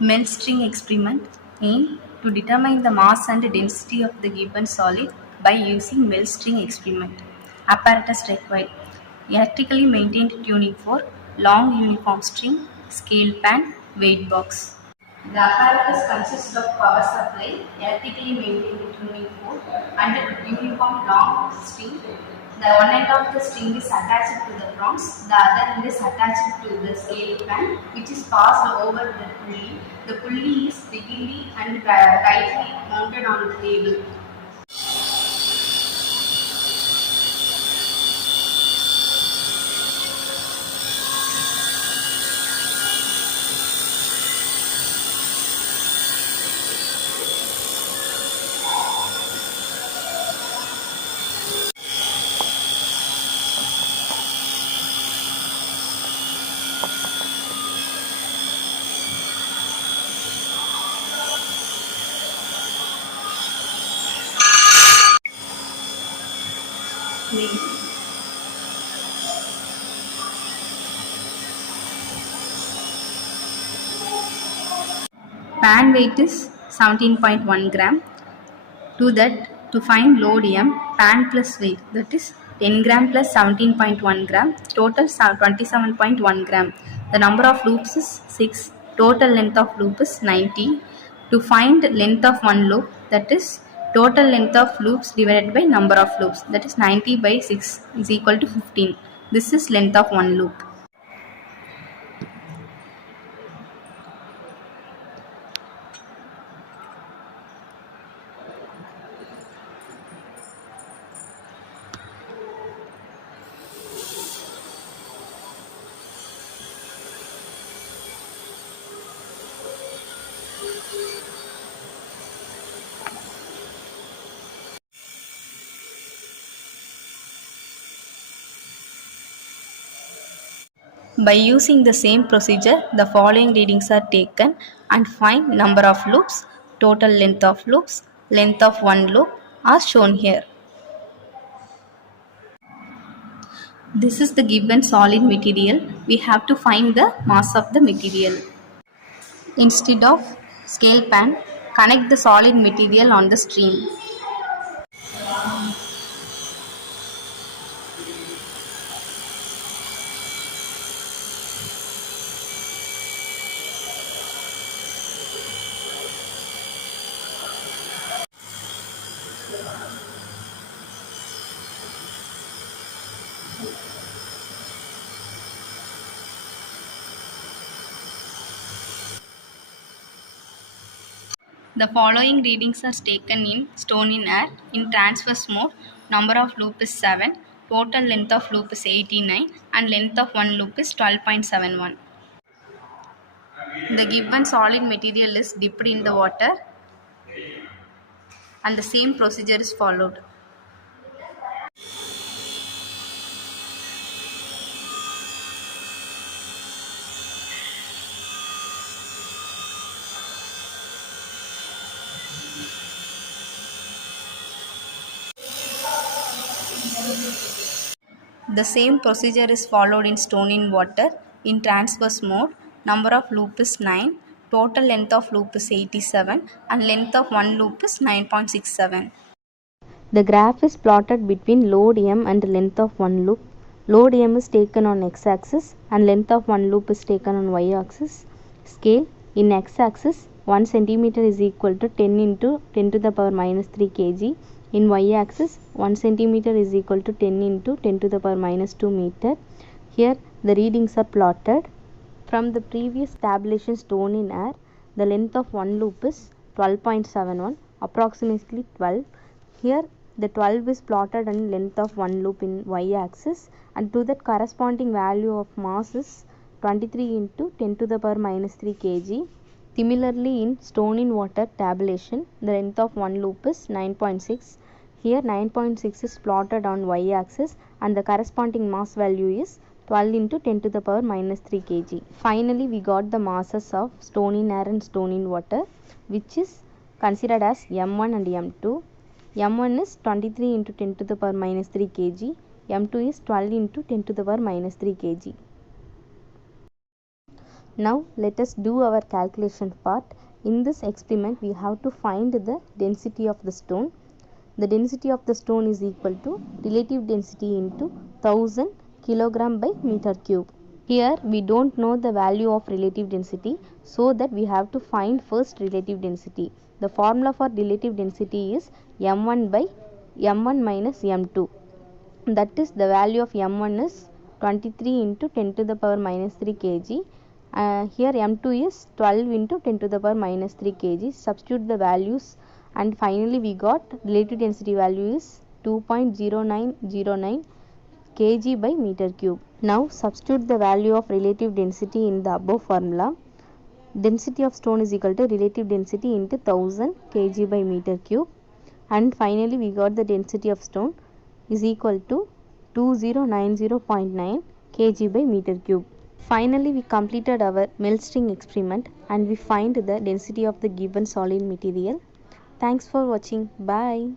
Melt string experiment aim to determine the mass and density of the given solid by using melt string experiment. Apparatus required: electrically maintained tuning fork, long uniform string, scale pan, weight box. The apparatus consists of power supply, electrically maintained tuning fork, and a uniform long string. The one end of the string is attached to the prongs, the other end is attached to the scale pan, which is passed over the pulley. The pulley is rigidly and tightly mounted on the table. Pan weight is 17.1 gram. To find load M, pan plus weight, that is 10 gram plus 17.1 gram, total 27.1 gram. The number of loops is 6, total length of loop is 90. To find length of one loop, that is total length of loops divided by number of loops, that is 90 by 6 is equal to 15. This is length of one loop. By using the same procedure, the following readings are taken and find number of loops, total length of loops, length of one loop are shown here. This is the given solid material. We have to find the mass of the material. Instead of scale pan, connect the solid material on the stream. The following readings are taken in stone in air in transverse mode. Number of loop is 7, total length of loop is 89 and length of one loop is 12.71. The given solid material is dipped in the water and the same procedure is followed. The same procedure is followed in stone in water in transverse mode. Number of loop is 9, total length of loop is 87 and length of one loop is 9.67. The graph is plotted between load M and length of one loop. Load M is taken on x-axis and length of one loop is taken on y-axis. Scale: in x-axis 1 cm is equal to 10 into 10 to the power minus 3 kg. In y-axis 1 cm is equal to 10 into 10 to the power minus 2 meter. Here the readings are plotted. From the previous tabulation stone in air, the length of one loop is 12.71, approximately 12. Here the 12 is plotted on length of one loop in y-axis, and to that corresponding value of mass is 23 into 10 to the power minus 3 kg. Similarly, in stone in water tabulation, the length of one loop is 9.6. Here 9.6 is plotted on y-axis and the corresponding mass value is 12 into 10 to the power minus 3 kg. Finally, we got the masses of stone in air and stone in water, which is considered as M1 and M2. M1 is 23 into 10 to the power minus 3 kg. M2 is 12 into 10 to the power minus 3 kg. Now let us do our calculation part. In this experiment we have to find the density of the stone. The density of the stone is equal to relative density into 1000 kg by meter cube. Here we don't know the value of relative density, so that we have to find first relative density. The formula for relative density is m1 by m1 minus m2. That is, the value of m1 is 23 into 10 to the power minus 3 kg. Here m2 is 12 into 10 to the power minus 3 kg. Substitute the values and finally we got relative density value is 2.0909 kg by meter cube. Now substitute the value of relative density in the above formula. Density of stone is equal to relative density into 1000 kg by meter cube, and finally we got the density of stone is equal to 2090.9 kg by meter cube. Finally we completed our melt string experiment and we find the density of the given solid material. Thanks for watching. Bye.